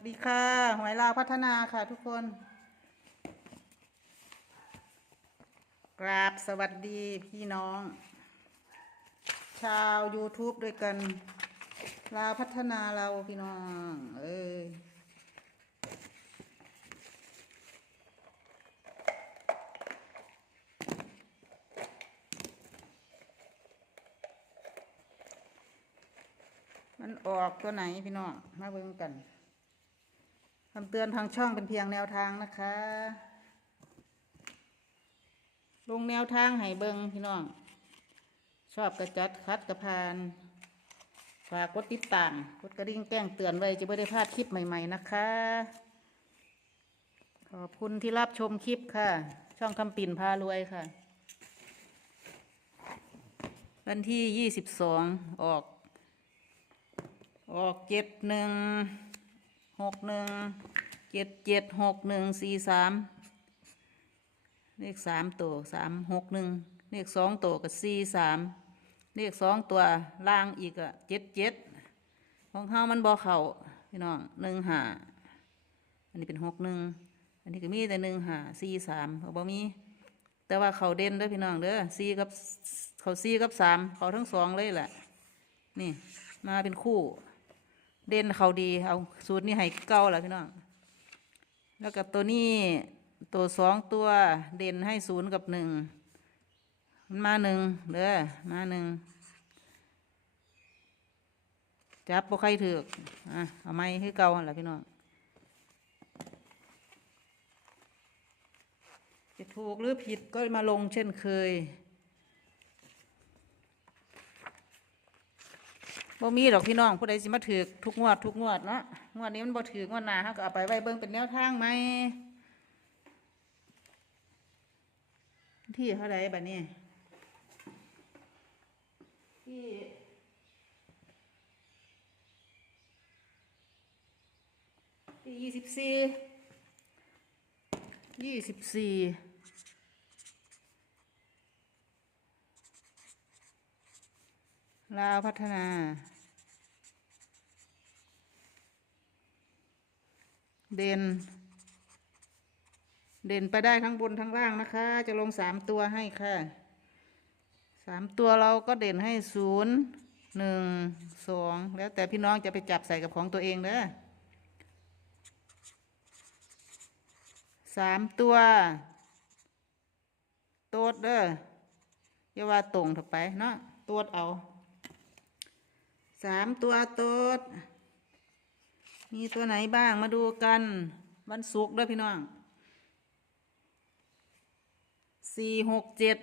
วัสดีค่ะ หวยลาวพัฒนาค่ะทุกคน กราบสวัสดีพี่น้อง ชาว YouTube ด้วยกัน ลาวพัฒนาเราพี่น้อง เอ้ยมันออกตัวไหนพี่น้อง มาเบิ่งกัน คำเตือนทางช่องเป็นเพียงแนวทางนะคะ ลงแนวทางให้เบิงพี่น้อง ชอบกระจัดคัดกระพาน ฝากกดติดตาม กดกระดิ่งแจ้งเตือนไว้จะไม่ได้พลาดคลิปใหม่ ๆ นะคะ ขอบคุณที่รับชมคลิปค่ะ ช่องคำปิ่นพารวยค่ะ วันที่ยี่สิบสองออก ออกเจ็ดหนึ่ง หกหนึ่งเจ็ดเจ็ดหกหนึ่งสี่สามเลขสามตัวสามหกหนึ่งเลขสองตัวกับสี่สามเลขสองตัวล่างอีกอะเจ็ดเจ็ดของเฮามันบ่เข่าพี่น้องหนึ่งหาอันนี้เป็นหกหนึ่งอันนี้ก็มีแต่หนึ่งหาสี่สามเขาบ่มี แต่ว่าเขาเด่นเด้อพี่น้องเด้อสี่กับเขาสี่กับสามเขาทั้งสองเลยแหละนี่มาเป็นคู่ เด่นเขาดี เอาสูตรนี้ให้เก้าแล้วพี่น้อง แล้วกับตัวนี้ตัวสองตัวเด่นให้ศูนย์กับหนึ่งมันมาหนึ่งเด้อมาหนึ่งจับบ่ใครถืออะเอาไม้ให้เก่าแล่ะพี่น้องจะถูกหรือผิดก็มาลงเช่นเคย บ่มีดอกพี่น้องผู้ใดสิมาถือทุกงวดทุกงวดเนาะงวดนี้มันบ่ถืองวดหน้าเฮาก็เอาไปไว้เบิ่งเป็นแนวทางไหมที่เท่าไรบัดนี้ที่ที่ยี่สิบสี่ยี่สิบสี่ ลาวพัฒนา เด่น เด่นไปได้ทั้งบนทั้งล่างนะคะ จะลงสามตัวให้ค่ะสามตัวเราก็เด่นให้ศูนย์หนึ่งสองแล้วแต่พี่น้องจะไปจับใส่กับของตัวเองเด้อสามตัว โตดเด้ออย่าว่าตรงเถอะไปเนาะโตดเอา สามตัวโตดมีตัวไหนบ้างมาดูกันวันศุกร์ด้วยพี่น้องสี่หกเจ็ด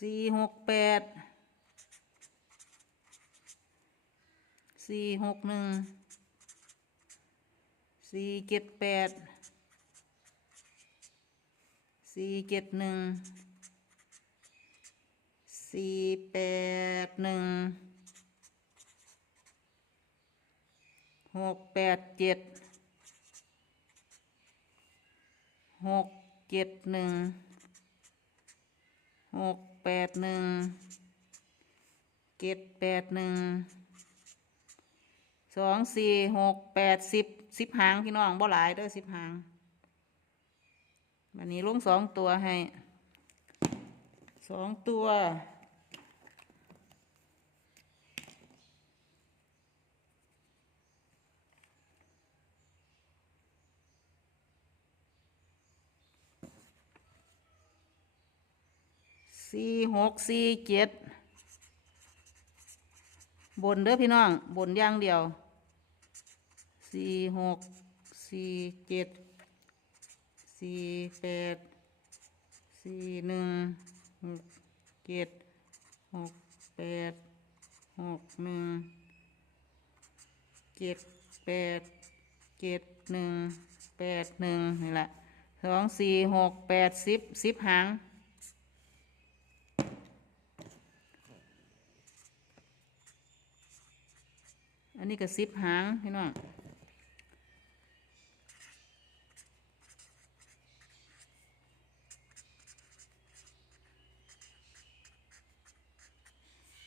สี่หกแปดสี่หกหนึ่งสี่เจ็ดแปดสี่เจ็ดหนึ่ง สี่แปดหนึ่งหกแปดเจ็ดหกเจ็ดหนึ่งหกแปดหนึ่งเจ็ดแปดหนึ่งสองสี่หกแปดสิบสิบหางพี่น้องบ่หลายเด้อสิบหางวันนี้ลงสองตัวให้สองตัว สี่หกสี่เจ็ดบนเด้อพี่น้อง บนอย่างเดียวสี่หกสี่เจ็ดสี่แปดสี่หนึ่งหกเจ็ดหกแปดหกหนึ่งเจ็ดแปดเจ็ดหนึ่งแปดหนึ่งนี่แหละสองสี่หกแปดสิบสิบหาง อันนี้ก็ซิบหางพี่น้อง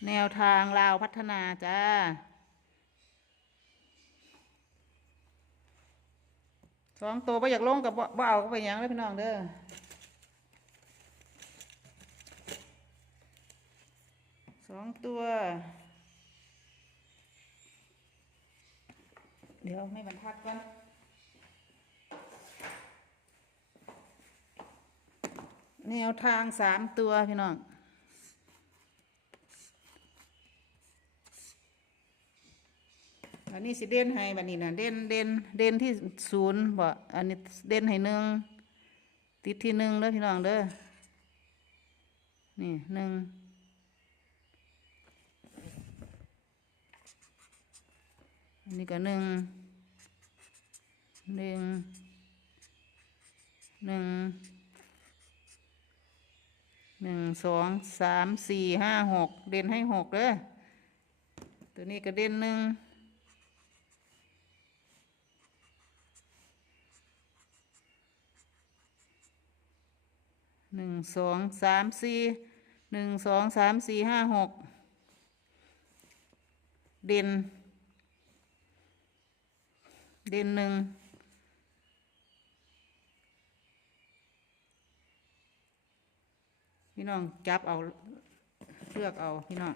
แนวทางลาวพัฒนาจ้าสองตัวไปอยากลงกับบ่เอาก็ไปยังเลยพี่น้องเด้อสองตัว เดี๋ยวไม่บรรทัดก่อนแนวทางสามตัวพี่น้องอันนี้สิเด่นให้บัดนี้นะเด่นเด่นเด่นที่ศูนย์บ่อันนี้เด่นให้หนึ่งติดที่หนึ่งเด้อพี่น้องเด้อนี่หนึ่ง นนี้ก็หนึ่งหนึ่งหนึ่งหนึ่งสองสามสี่ห้าหกเด่นให้หกเด้อตัวนี้ก็เด่นหนึ่งหนึ่งสองสามสี่หนึ่งสองสามสี่ห้าหกเด่น เด่นหนึ่งพี่น้องจับเอาเลือกเอาพี่น้อง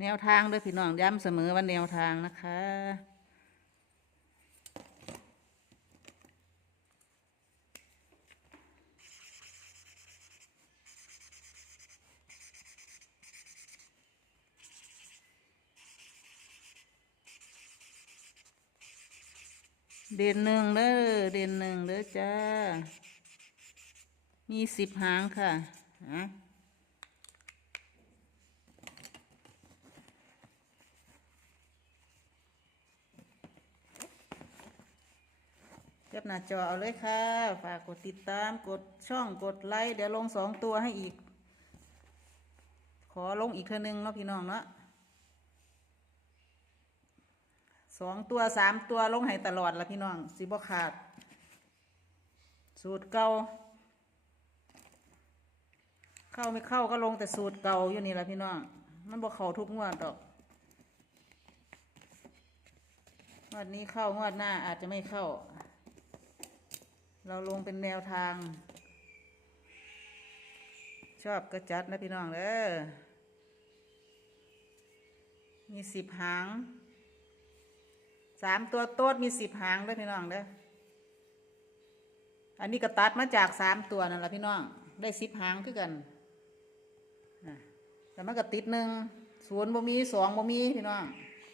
แนวทางด้วยพี่น้องย้ำเสมอว่าแนวทางนะคะ เด่นหนึ่งเด้อเด่นหนึ่งเด้อจ้า มีสิบหางค่ะอะเก็บหน้าจอเอาเลยค่ะ ฝากกดติดตามกดช่องกดไลค์เดี๋ยวลงสองตัวให้อีก ขอลงอีกเท่านึงเนาะพี่น้องเนาะ สองตัวสามตัวลงให้ตลอดละพี่น้องสิบ่ขาด สูตรเก่าเข้าไม่เข้าก็ลงแต่สูตรเก่าอยู่นี่ละพี่น้องมันบ่เข้าทุกงวดดอกงวดนี้เข้างวดหน้าอาจจะไม่เข้า เราลงเป็นแนวทาง ชอบก็จัดนะพี่น้องเด้อมีสิบหาง สามตัวโต๊ดมีสิบหางด้วยพี่น้องเด้ออันนี้ก็ตัดมาจากสามตัวนั่นแหละพี่น้อง ได้สิบหางคือกันแต่มันก็ติดหนึ่งศูนย์บ่มีสองบ่มีพี่น้อง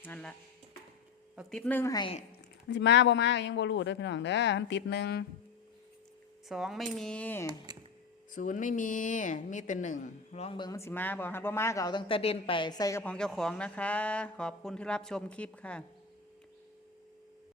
นั่นแหละเอาติดหนึ่งให้มันสิมาบ่มายังบ่รู้เด้อพี่น้องเด้อมันติดหนึ่งสองไม่มีศูนย์ไม่มีมีแต่หนึ่งลองเบิ่งมันสิมาบ่ฮะบ่มาก็เอาตั้งแต่เด่นไปใส่กระของเจ้าของนะคะ ขอบคุณที่รับชมคลิปค่ะ